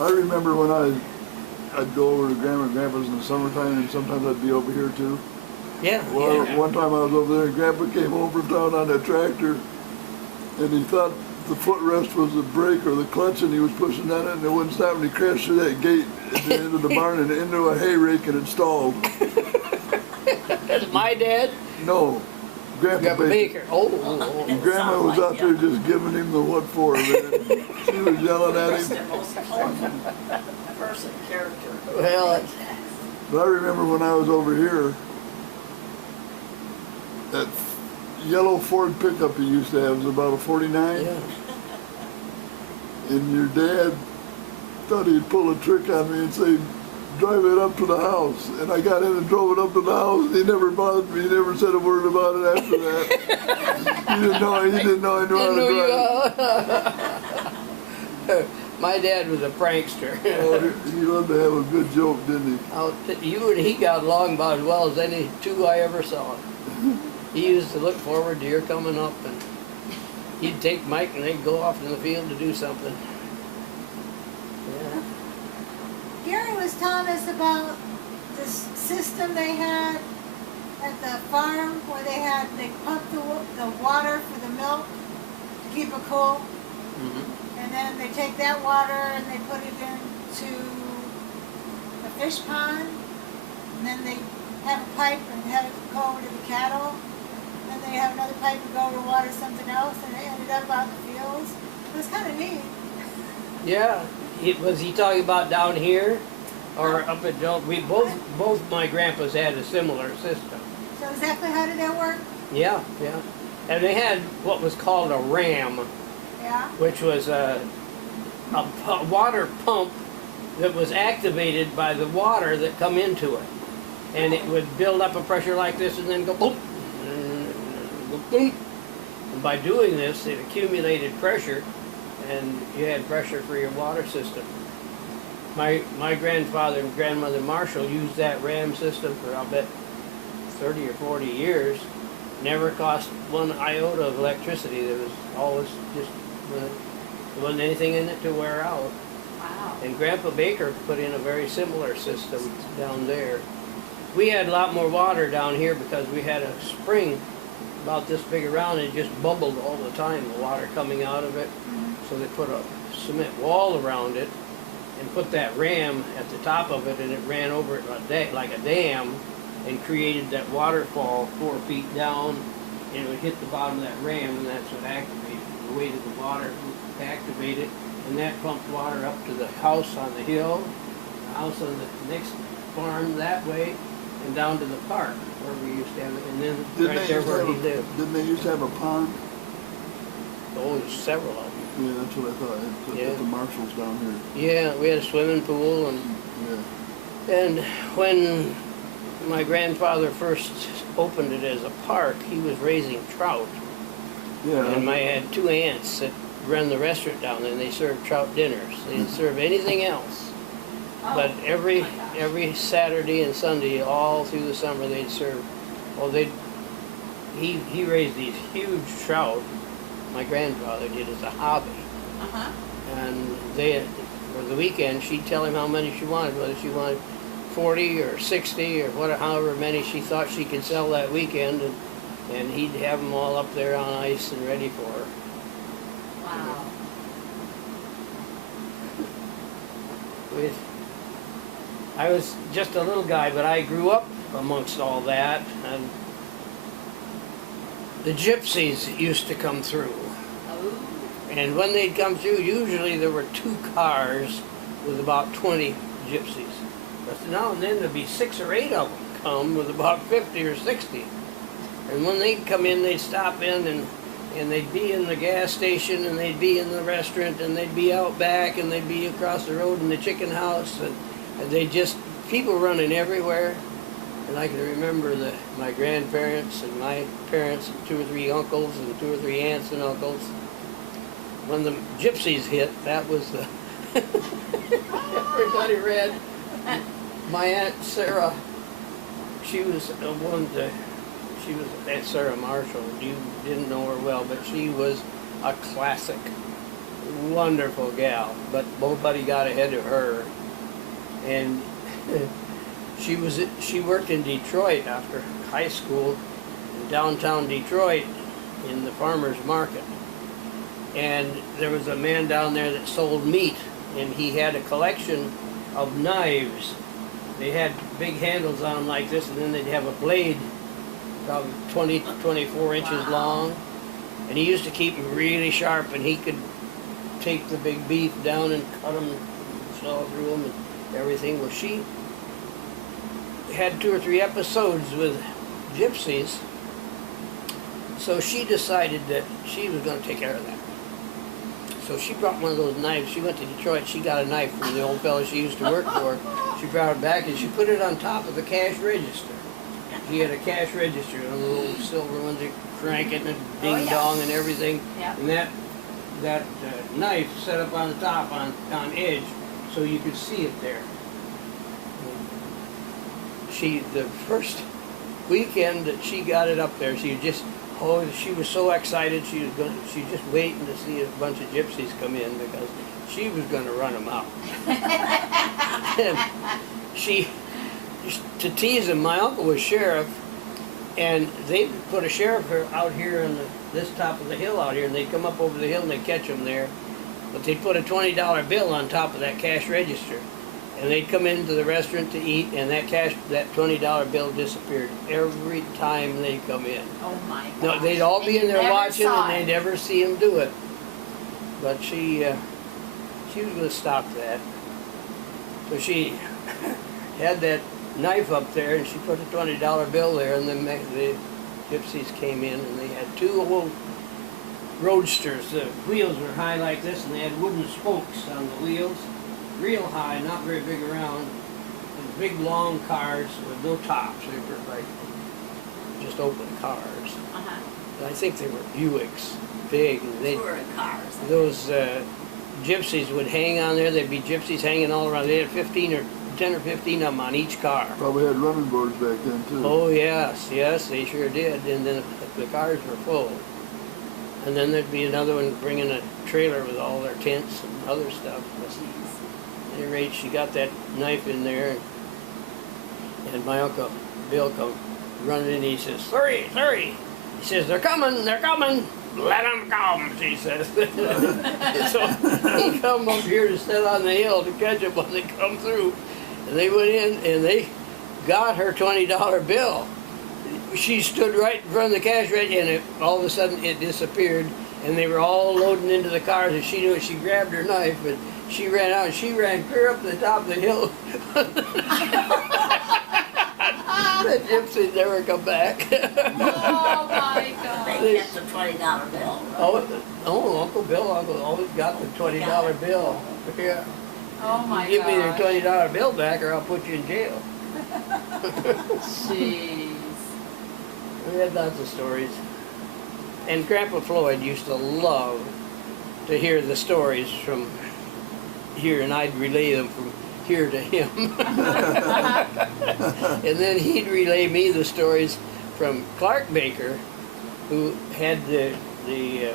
I remember when I'd go over to Grandma and Grandpa's in the summertime, and sometimes I'd be over here too. Yeah. Well, yeah. one time I was over there, and Grandpa came home from town on that tractor, and he thought the footrest was the brake or the clutch, and he was pushing on it, and it wouldn't stop, and he crashed through that gate at the end of the barn and into a hay rake and it stalled. That's my dad? No, Grandpa Baker. Oh. And Grandma was out there just giving him the what for, man. She was yelling at That's him. the most important person character. Well, But I remember when I was over here, that yellow Ford pickup he used to have was about a 49. yeah. And your dad thought he'd pull a trick on me and say, drive it up to the house. And I got in and drove it up to the house, and he never bothered me. He never said a word about it after that. He didn't know I knew how to drive. My dad was a prankster. Oh, he loved to have a good joke, didn't he? You and he got along about as well as any two I ever saw. He used to look forward to your coming up, and he'd take Mike and they'd go off in the field to do something. Yeah. Gary was telling us about this system they had at the farm where they pumped the water for the milk to keep it cool. Mm-hmm. And then they take that water and they put it into a fish pond. And then they have a pipe and have it go over to the cattle. And then they have another pipe to go over to water something else. And it ended up out in the fields. It was kind of neat. Yeah. Was he talking about down here or up at Joe? We both my grandpas had a similar system. So exactly how did that work? Yeah, yeah. And they had what was called a ram, Yeah. which was a water pump that was activated by the water that come into it. And it would build up a pressure like this and then go boom, and go boom. And by doing this, it accumulated pressure, and you had pressure for your water system. My grandfather and grandmother Marshall used that ram system for, I'll bet, 30 or 40 years. Never cost one iota of electricity. There was always just, there wasn't anything in it to wear out. Wow. And Grandpa Baker put in a very similar system down there. We had a lot more water down here because we had a spring about this big around, and it just bubbled all the time, the water coming out of it. So they put a cement wall around it and put that ram at the top of it, and it ran over it like a dam and created that waterfall 4 feet down, and it would hit the bottom of that ram, and that's what activated it. The weight of the water activated it, and that pumped water up to the house on the hill, the house on the next farm that way, and down to the park where we used to have it, and then right there where he lived. Didn't they used to have a pond? Oh, there's several of them. Yeah, that's what I thought. Yeah. At the Marshalls down here. Yeah, we had a swimming pool, and Yeah. and when my grandfather first opened it as a park, he was raising trout. Yeah. And I had two aunts that run the restaurant down there, and they served trout dinners. They didn't serve anything else. Oh, But my every gosh. Saturday and Sunday, all through the summer, they'd serve. Well, he raised these huge trout. My grandfather did as a hobby, Uh-huh. and for the weekend, she'd tell him how many she wanted, whether she wanted 40 or 60 or however many she thought she could sell that weekend, and he'd have them all up there on ice and ready for her. Wow. I was just a little guy, but I grew up amongst all that, and the gypsies used to come through. Oh. And when they'd come through, usually there were 2 cars with about 20 gypsies. But now and then there'd be 6 or 8 of them come with about 50 or 60. And when they'd come in, they'd stop in, and they'd be in the gas station, and they'd be in the restaurant, and they'd be out back, and they'd be across the road in the chicken house, and they just, people running everywhere. And I can remember my grandparents and my parents and 2 or 3 uncles and 2 or 3 aunts and uncles. When the gypsies hit, that was the everybody read. My Aunt Sarah, she was Aunt Sarah Marshall. You didn't know her well, but she was a classic wonderful gal, but nobody got ahead of her. And she worked in Detroit after high school, in downtown Detroit, in the farmers market. And there was a man down there that sold meat, and he had a collection of knives. They had big handles on them like this, and then they'd have a blade probably 20 to 24 inches long. And he used to keep them really sharp, and he could take the big beef down and cut them, saw through them and everything. Well, she had 2 or 3 episodes with gypsies, so she decided that she was going to take care of that. So she brought one of those knives. She went to Detroit. She got a knife from the old fellow she used to work for. She brought it back and she put it on top of the cash register. She had a cash register, one of the little silver ones that crank it and ding dong and everything. Yep. And that knife set up on the top on edge, so you could see it there. The first weekend that she got it up there, she was so excited. She was just waiting to see a bunch of gypsies come in because she was going to run them out. And to tease him, my uncle was sheriff, and they put a sheriff out here on this top of the hill out here, and they'd come up over the hill and they'd catch them there. But they'd put a $20 bill on top of that cash register, and they'd come into the restaurant to eat, and that $20 bill disappeared every time they come in. Oh my gosh. No, they'd all be in there Never watching, saw and it. they'd never see him do it. But she was going to stop that. So she had that knife up there, and she put a $20 bill there, and then the gypsies came in, and they had 2 old roadsters. The wheels were high like this, and they had wooden spokes on the wheels, real high, not very big around, and big long cars with no tops. They were like just open cars. And I think they were Buicks, big. And Touring cars. those gypsies would hang on there. There'd be gypsies hanging all around. They had 10 or 15 of them on each car. Probably had running boards back then too. Oh yes, they sure did. And then the cars were full. And then there'd be another one bringing a trailer with all their tents and other stuff. At any rate, she got that knife in there, and my Uncle Bill come running in. He says, "Hurry, hurry!" He says, "They're coming, they're coming. Let them come," she says. So he come up here to sit on the hill to catch them when they come through. And they went in and they got her $20 bill. She stood right in front of the cash register, and all of a sudden it disappeared. And they were all loading into the cars, and she knew it. She grabbed her knife, and she ran out, and she ran clear up to the top of the hill. The gypsies never come back. Oh my God. They kept the $20 bill. Oh, Uncle Bill always got the $20 bill. Yeah. Oh my Give me their gosh. $20 bill back, or I'll put you in jail. Jeez. We had lots of stories. And Grandpa Floyd used to love to hear the stories from here, and I'd relay them from here to him. And then he'd relay me the stories from Clark Baker, who had the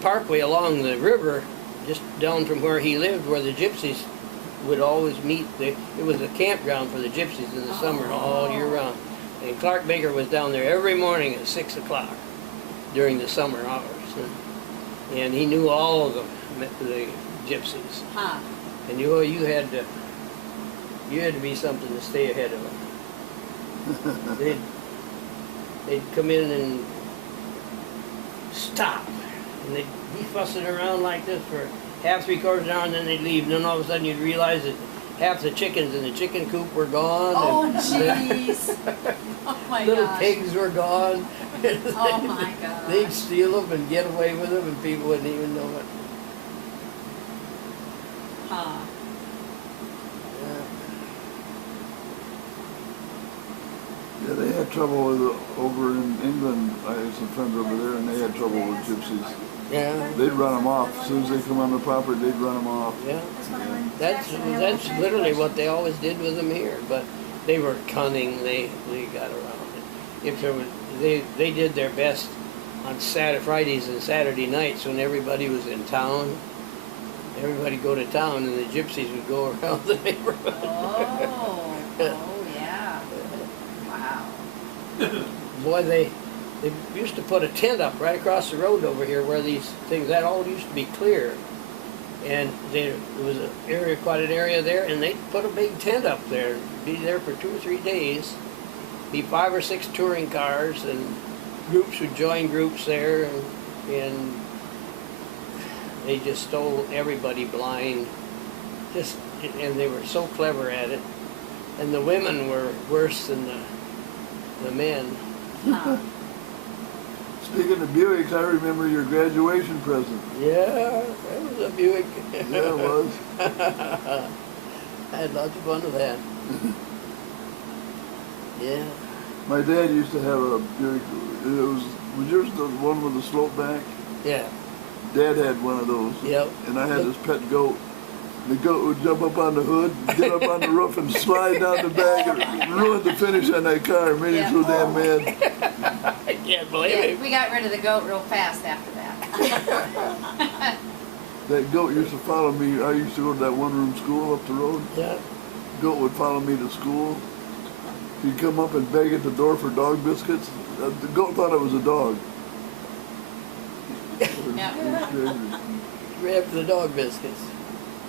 parkway along the river just down from where he lived, where the gypsies would always meet. It was a campground for the gypsies in the summer all year round. And Clark Baker was down there every morning at 6 o'clock during the summer hours. And he knew all of them, the gypsies. Huh. And you had to be something to stay ahead of them. They'd come in and stop, and they'd be fussing around like this for half, 3/4 of an hour, and then they'd leave. And then all of a sudden you'd realize that half the chickens in the chicken coop were gone. Oh and jeez. Oh my little gosh. pigs were gone. Oh my gosh. They'd steal them and get away with them, and people wouldn't even know it. Huh. Yeah, they had trouble with over in England. I had some friends over there, and they had trouble with gypsies. Yeah. They'd run them off as soon as they come on the property. They'd run them off. Yeah. That's why when That's literally what they always did with them here, but they were cunning. They got around it. If there was, they did their best on Fridays and Saturday nights when everybody was in town. Everybody go to town, and the gypsies would go around the neighborhood. Oh, oh yeah. Wow. Boy, they used to put a tent up right across the road over here where these things, that all used to be clear. And there was quite an area there, and they put a big tent up there, be there for 2 or 3 days, be 5 or 6 touring cars, and groups would join groups there, and they just stole everybody blind, and they were so clever at it. And the women were worse than the men. Huh. Speaking of Buicks, I remember your graduation present. Yeah, that was a Buick. Yeah, it was. I had lots of fun with that. Yeah. My dad used to have a Buick. Was yours the one with the slope back? Yeah. Dad had one of those. Yep. And I had this pet goat. The goat would jump up on the hood, get up on the roof, and slide down the back, and ruined the finish on that car. Made him so damn mad. I can't believe Yeah, it. we got rid of the goat real fast after that. That goat used to follow me. I used to go to that one-room school up the road. Yeah. Goat would follow me to school. He'd come up and beg at the door for dog biscuits. The goat thought I was a dog. Yeah. It was crazy. Grab the dog biscuits.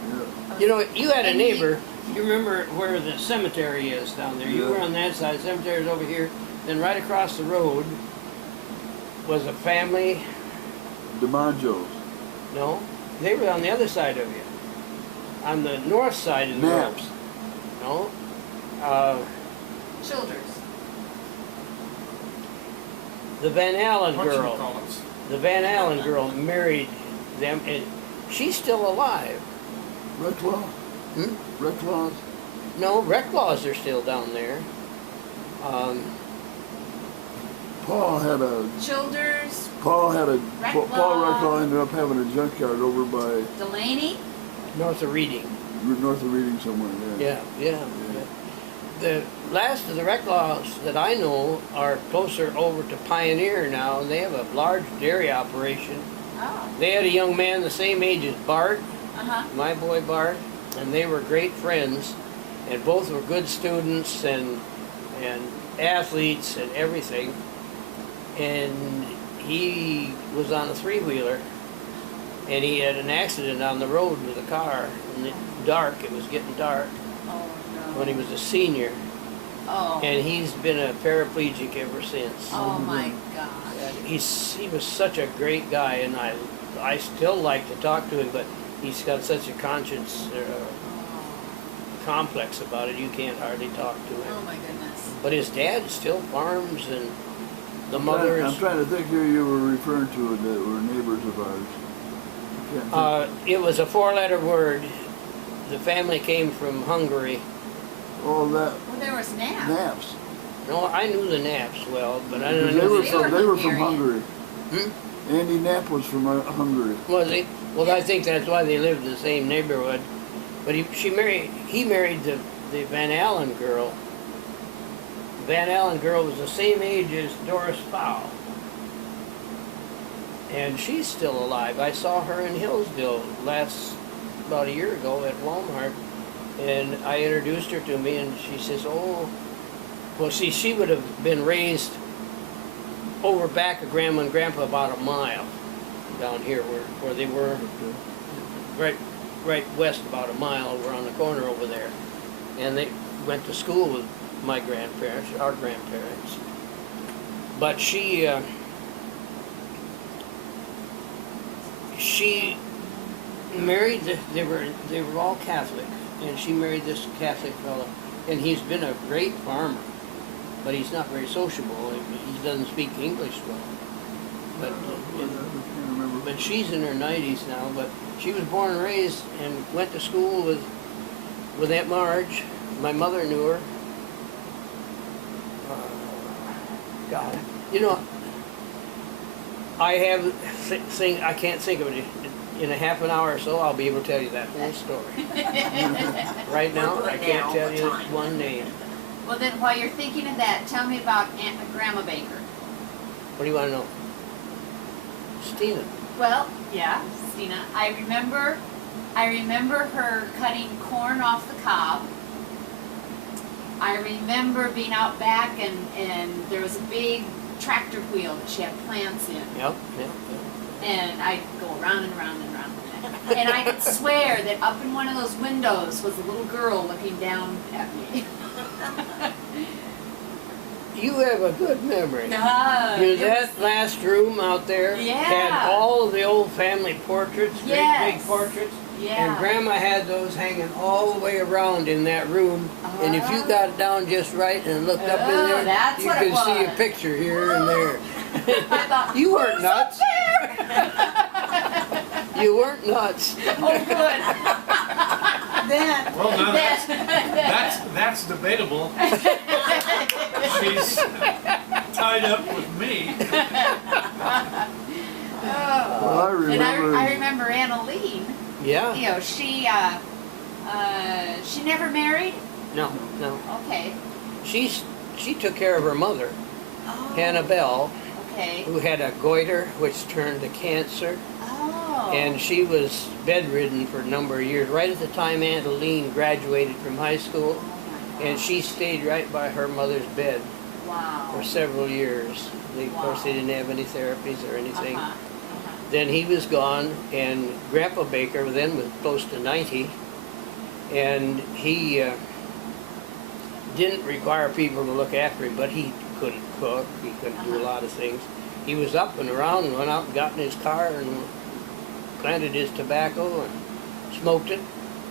Yeah. You know, you had a neighbor. You remember where the cemetery is down there? You Yeah. were on that side. The cemetery's over here. Then right across the road was a family. DiMaggio's. No, they were on the other side of you. On the north side of the road. Naps. No. Childers. The Van Allen girl. Whatchamacallits? The Van Allen girl married them, and she's still alive. Reclaw? Hmm? Reclaws? No, Reclaws are still down there. Paul had a Childers. Paul Reclaw. Reclaw ended up having a junkyard over by Delaney. North of Reading. north of Reading somewhere. Yeah, yeah. The last of the Reclaws that I know are closer over to Pioneer now, and they have a large dairy operation. Oh. They had a young man the same age as Bart, Uh-huh. my boy Bart, and they were great friends, and both were good students and athletes and everything. And he was on a three-wheeler, and he had an accident on the road with a car. And it was getting dark Oh, no. when he was a senior, Oh. and he's been a paraplegic ever since. Oh, my gosh. And he was such a great guy, and I still like to talk to him, but he's got such a conscience complex about it, you can't hardly talk to Oh, him. my goodness. But his dad still farms, and the I'm mother's... trying to think who you were referring to that were neighbors of ours. I can't think. It was a four-letter word. The family came from Hungary. Oh, that Well, there was Nap. Naps. No, I knew the Naps well, but I Because don't know. they were from Hungarian. Hungary. Hmm? Andy Knapp was from Hungary. Was he? Well, I think that's why they lived in the same neighborhood. But he married the Van Allen girl. The Van Allen girl was the same age as Doris Fowl. And she's still alive. I saw her in Hillsdale about a year ago at Walmart. And I introduced her to me, and she says, oh, well, see, she would have been raised over back of Grandma and Grandpa about a mile down here where they were, right west about a mile over on the corner over there. And they went to school with my grandparents, our grandparents. But she married, they were all Catholic, and she married this Catholic fellow, and he's been a great farmer, but he's not very sociable. He doesn't speak English well. I can't remember. But she's in her 90s now, but she was born and raised and went to school with Aunt Marge. My mother knew her. God, you know, I can't think of it. In a half an hour or so, I'll be able to tell you that whole story. Right now, I can't tell you one name. Well, then, while you're thinking of that, tell me about Grandma Baker. What do you want to know? Stina. Well, yeah, Stina. I remember her cutting corn off the cob. I remember being out back and there was a big tractor wheel that she had plants in. Yep. And I'd go around and around and around. And I could swear that up in one of those windows was a little girl looking down at me. You have a good memory. It was- That last room out there Yeah. had all of the old family portraits, great Yes. big portraits. Yeah. And Grandma had those hanging all the way around in that room. And if you got it down just right and looked up in Oh, there, that's you what could it see a was. picture here and there. I thought, You weren't "Who's up nuts. there?" You weren't nuts. Oh, good. Then, Well, now that's debatable. She's tied up with me. Well, I And remember. I remember Annalene. Yeah. You know, she never married. No. Okay. She took care of her mother, Oh. Hannah Bell, Okay. who had a goiter which turned to cancer. Oh. And she was bedridden for a number of years, right at the time Annalene graduated from high school. Oh my And she stayed right by her mother's bed Wow. for several years. Of course, they didn't have any therapies or anything. Uh-huh. Then he was gone, and Grandpa Baker then was close to 90, and he didn't require people to look after him, but he couldn't cook, he couldn't do a lot of things. He was up and around and went out and got in his car and planted his tobacco and smoked it.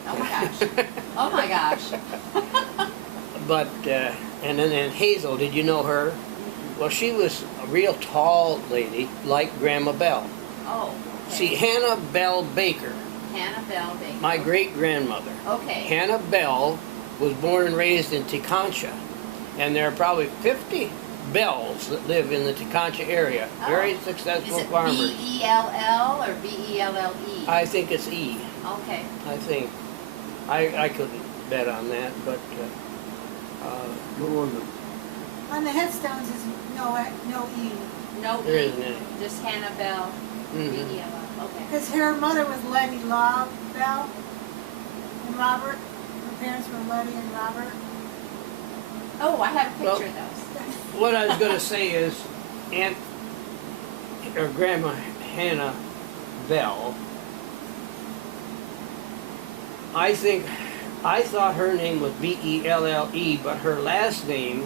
Oh my gosh. Oh my gosh. But, and then Hazel, did you know her? Well, she was a real tall lady, like Grandma Bell. Oh. Okay. See, Hannah Bell Baker, Hannah Bell Baker. my great-grandmother. Okay. Hannah Bell was born and raised in Teconcha, and there are probably 50 Bells that live in the Teconcha area. Very Oh. successful Is it farmers. B-E-L-L or B-E-L-L-E? I think it's E. Okay. I think. I couldn't bet on that, but What was it? on the headstones is no E. No there E. isn't any. Just Hannah Bell. Mhm. B-E-L-L. Okay. Because her mother was Letty Law Bell and Robert. Her parents were Letty and Robert. Oh, I have a picture Well- of those. What I was going to say is, Grandma Hannah Bell, I thought her name was B-E-L-L-E, but her last name,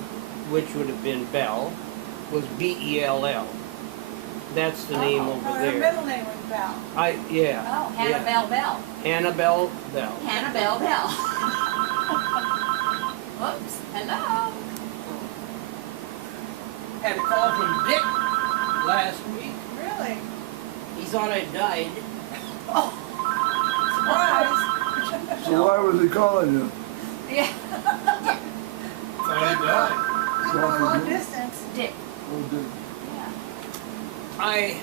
which would have been Bell, was B-E-L-L. That's the name Oh, over Her there. middle name was Bell. Yeah. Oh, Hannah yeah. Bell Bell. Annabelle Bell. Hannah Bell Bell. Whoops. Hello. Had a call from Dick last week. Really? He thought I'd died. Surprise. So why was he calling you? Yeah. Thought he died. I'm going long distance. Dick. Oh, did- Yeah. I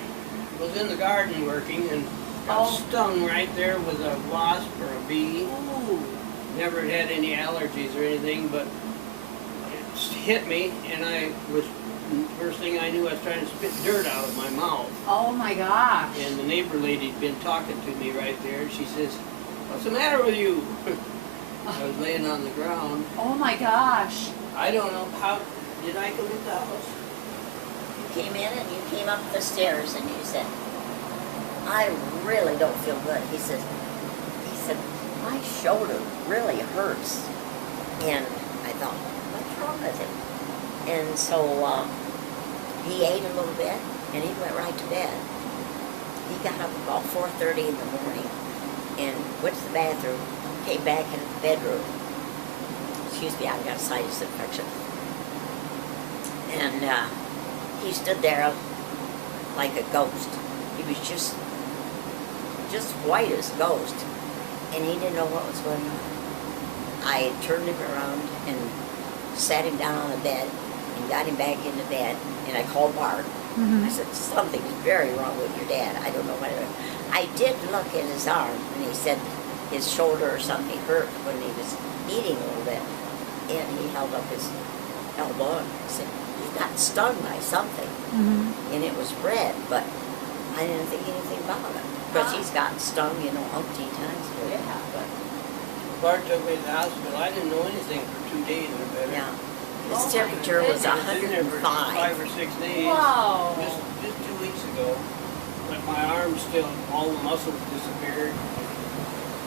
was in the garden working and got stung right there with a wasp or a bee. Ooh. Never had any allergies or anything, but it hit me, and first thing I knew, I was trying to spit dirt out of my mouth. Oh my gosh. And the neighbor lady'd been talking to me right there, and she says, "What's the matter with you?" I was laying on the ground. Oh my gosh. I don't know, how did I come into the house? You came in and you came up the stairs and you said, I really don't feel good. He said, my shoulder really hurts. And I thought, what's wrong with him? And so he ate a little bit and he went right to bed. He got up about 4:30 in the morning and went to the bathroom, came back in the bedroom. Excuse me, I've got a sinus infection. And he stood there like a ghost. He was just white as a ghost. And he didn't know what was going on. I turned him around and sat him down on the bed and got him back into bed. And I called Bart. I said, something's very wrong with your dad. I don't know what it is. I did look at his arm and he said his shoulder or something hurt when he was eating a little bit. And he held up his elbow and said, he got stung by something. And it was red, but I didn't think anything about it. Because he's gotten stung, you know, umpteen times. Yeah. But, Bart took me to the hospital. I didn't know anything for 2 days or better. yeah. Oh His my temperature was goodness. I was in there for 5 105. or 6 days. Wow. Just 2 weeks ago. But my arm still, all the muscles disappeared.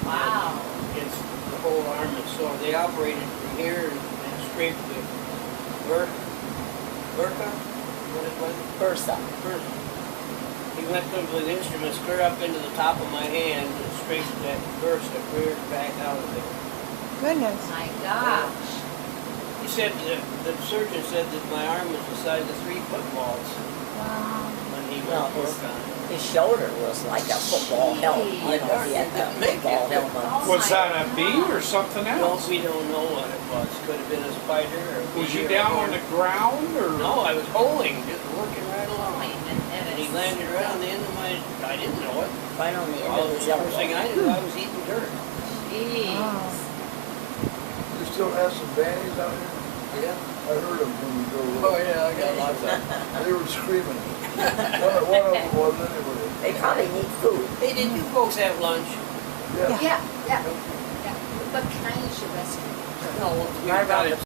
Wow. It's the whole arm is sore. They operated from here and scraped the Burka? What it was? Bursa. First, he went with instruments clear up into the top of my hand and scraped that bursa clear back out of there. Goodness. My gosh. He said the surgeon said that my arm was the size of 3 footballs Wow. when he Well, went to work on it. His shoulder was like a football helmet. You know, he had a football helmet. Oh Was my that a bee or something No, else? we don't know what it was. Could have been a spider or a Was bee you or down a on the ground or? No, I was holding, just working right along. my And he goodness. landed right on the end of my, I didn't know it. Right on the end Well, of the his first thing I elbow. knew, I was eating dirt. Jeez. You still have some bannies out here? Yeah. I heard them when we drove Oh, over. yeah, I got lots of them. They were screaming. One of them was anyway. They probably need food. Hey, did you folks have lunch? Yeah. Yeah, yeah, yeah. What kind should rescue? No, we Right got around it